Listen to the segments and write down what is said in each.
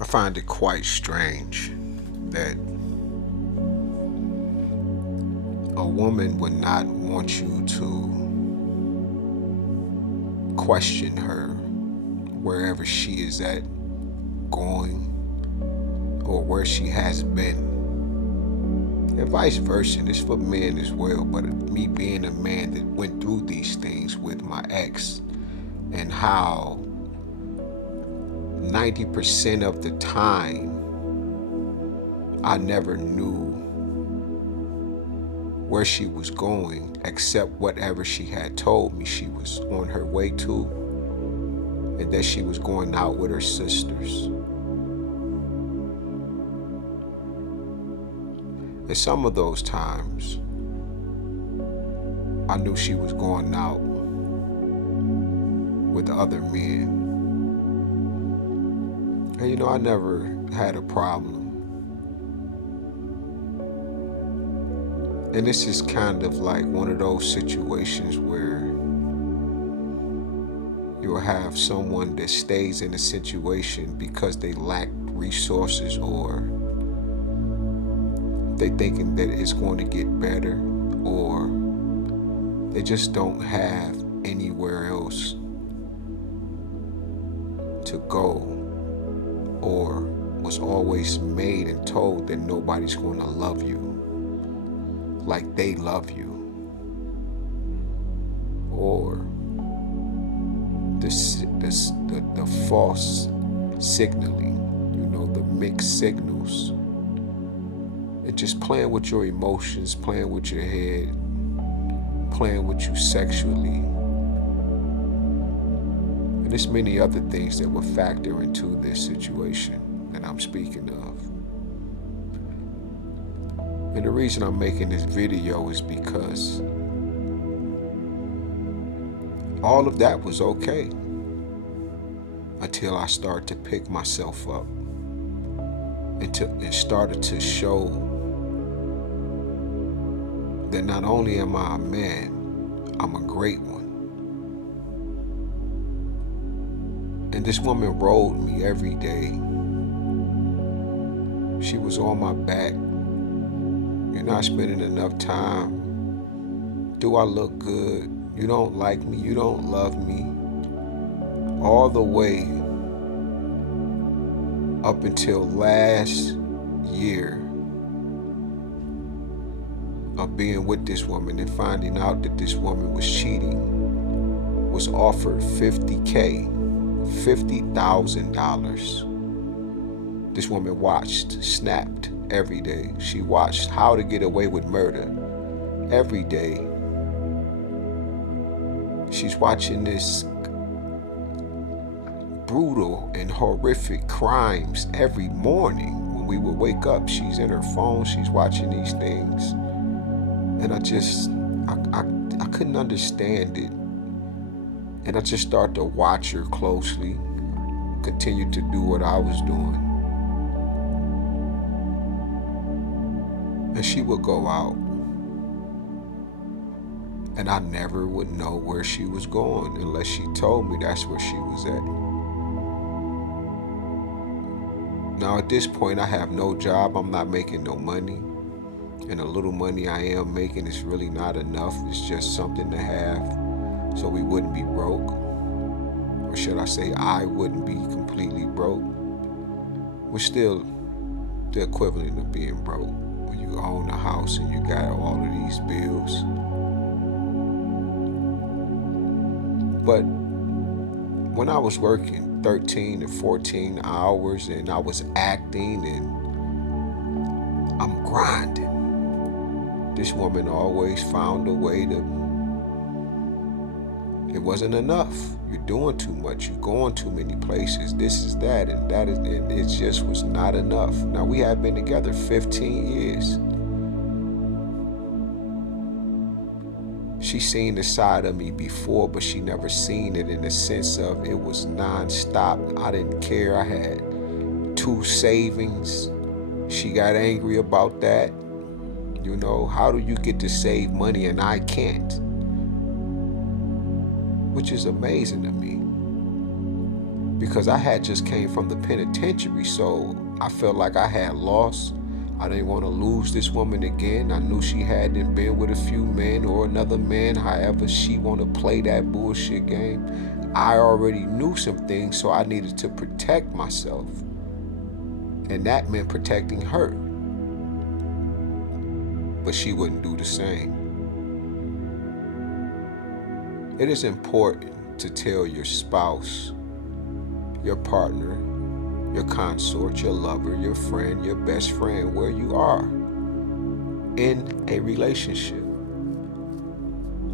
I find it quite strange that a woman would not want you to question her wherever she is at going or where she has been. And vice versa. It's for men as well. But me being a man that went through these things with my ex and how 90% of the time I never knew where she was going except whatever she had told me she was on her way to, and that she was going out with her sisters. And some of those times I knew she was going out with other men. And I never had a problem. And this is kind of like one of those situations where you'll have someone that stays in a situation because they lack resources, or they thinking that it's going to get better, or they just don't have anywhere else to go, or was always made and told that nobody's going to love you like they love you, or the false signaling, the mixed signals, and just playing with your emotions, playing with your head, playing with you sexually. And there's many other things that would factor into this situation that I'm speaking of. And the reason I'm making this video is because all of that was okay until I started to pick myself up and started to show that not only am I a man, I'm a great one. And this woman rode me every day. She was on my back. You're not spending enough time. Do I look good? You don't like me. You don't love me. All the way up until last year of being with this woman and finding out that this woman was cheating, was offered $50,000, $50,000. This woman watched Snapped every day. She watched How to Get Away with Murder every day. She's watching this brutal and horrific crimes every morning. When we would wake up, she's in her phone, she's watching these things. And I couldn't understand it. And I just started to watch her closely, continued to do what I was doing. And she would go out, and I never would know where she was going unless she told me that's where she was at. Now at this point, I have no job, I'm not making no money. And the little money I am making is really not enough. It's just something to have so we wouldn't be broke. Or should I say I wouldn't be completely broke. We're still the equivalent of being broke. When you own a house and you got all of these bills. But when I was working 13 to 14 hours and I was acting and I'm grinding, this woman always found a way to, it wasn't enough. You're doing too much. You're going too many places. This is that and that is, and it just was not enough. Now we have been together 15 years. She seen the side of me before, but she never seen it in the sense of it was non-stop. I didn't care. I had 2 savings. She got angry about that. How do you get to save money and I can't? Which is amazing to me. because I had just came from the penitentiary, so I felt like I had lost. I didn't want to lose this woman again. I knew she hadn't been with a few men or another man, however she want to play that bullshit game. I already knew some things, so I needed to protect myself. And that meant protecting her. But she wouldn't do the same. It is important to tell your spouse, your partner, your consort, your lover, your friend, your best friend, where you are in a relationship.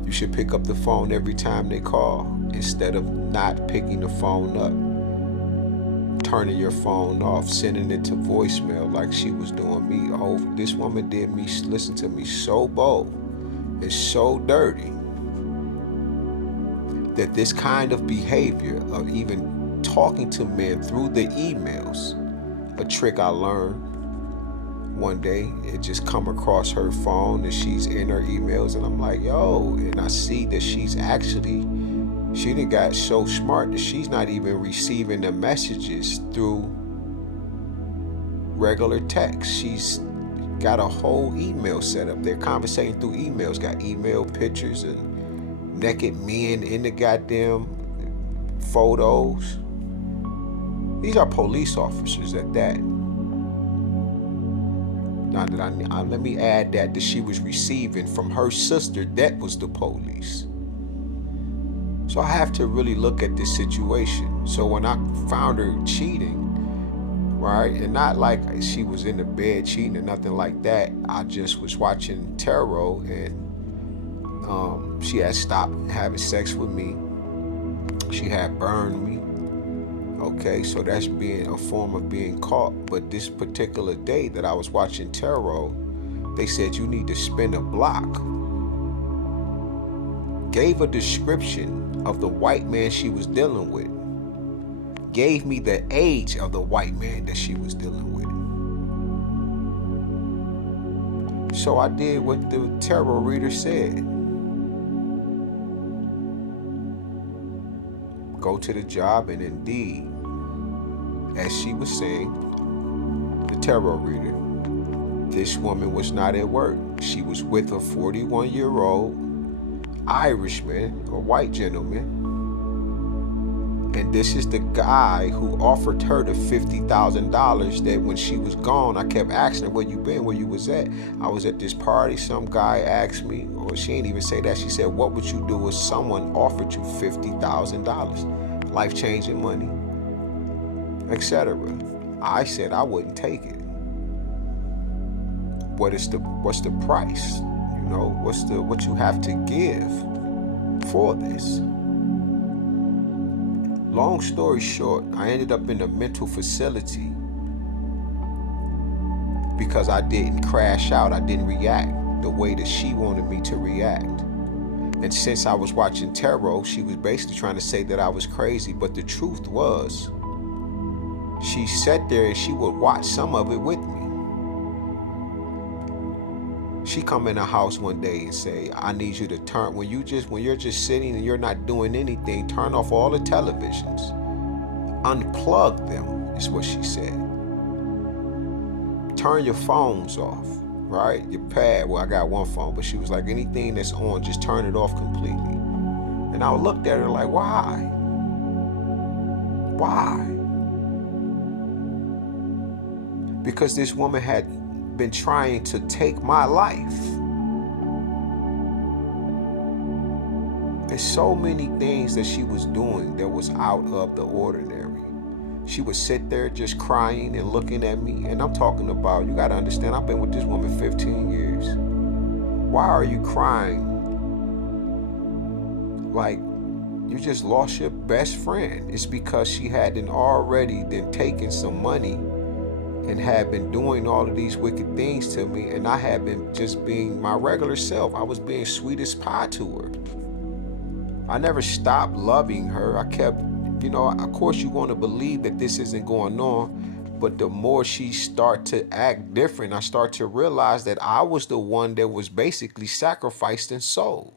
You should pick up the phone every time they call instead of not picking the phone up, turning your phone off, sending it to voicemail like she was doing me. Oh, this woman did me, listen to me, so bold. It's so dirty that this kind of behavior of even talking to men through the emails, a trick I learned one day, it just come across her phone and she's in her emails and I'm like, yo, and I see that she done got so smart that she's not even receiving the messages through regular text. She's got a whole email set up. They're conversating through emails, got email pictures and naked men in the goddamn photos. These are police officers at that. Now that let me add that she was receiving from her sister that was the police. So I have to really look at this situation. So when I found her cheating, right, and not like she was in the bed cheating or nothing like that, I just was watching tarot and she had stopped having sex with me. She had burned me. Okay, so that's being a form of being caught. But this particular day that I was watching tarot, they said you need to spin a block. Gave a description of the white man she was dealing with. Gave me the age of the white man that she was dealing with. So I did what the tarot reader said. Go to the job, and indeed, as she was saying, the tarot reader, this woman was not at work. She was with a 41-year-old Irishman, a white gentleman. And this is the guy who offered her the $50,000 that when she was gone, I kept asking her, where you been, where you was at? I was at this party, some guy asked me, or she ain't even say that, she said, what would you do if someone offered you $50,000? Life-changing money, etc. I said I wouldn't take it. What's the price? You know, what you have to give for this? Long story short, I ended up in a mental facility because I didn't crash out. I didn't react the way that she wanted me to react. And since I was watching tarot, she was basically trying to say that I was crazy. But the truth was, she sat there and she would watch some of it with me. She come in the house one day and say, I need you to turn, when you're just sitting and you're not doing anything, turn off all the televisions. Unplug them, is what she said. Turn your phones off, right? Your pad, well, I got one phone, but she was like, anything that's on, just turn it off completely. And I looked at her like, why? Why? Because this woman had been trying to take my life. There's so many things that she was doing that was out of the ordinary. She would sit there just crying and looking at me, and I'm talking about, you gotta understand, I've been with this woman 15 years. Why are you crying? Like you just lost your best friend. It's because she hadn't already then taken some money and had been doing all of these wicked things to me, and I had been just being my regular self. I was being sweet as pie to her. I never stopped loving her. I kept, of course you want to believe that this isn't going on, but the more she start to act different, I start to realize that I was the one that was basically sacrificed and sold.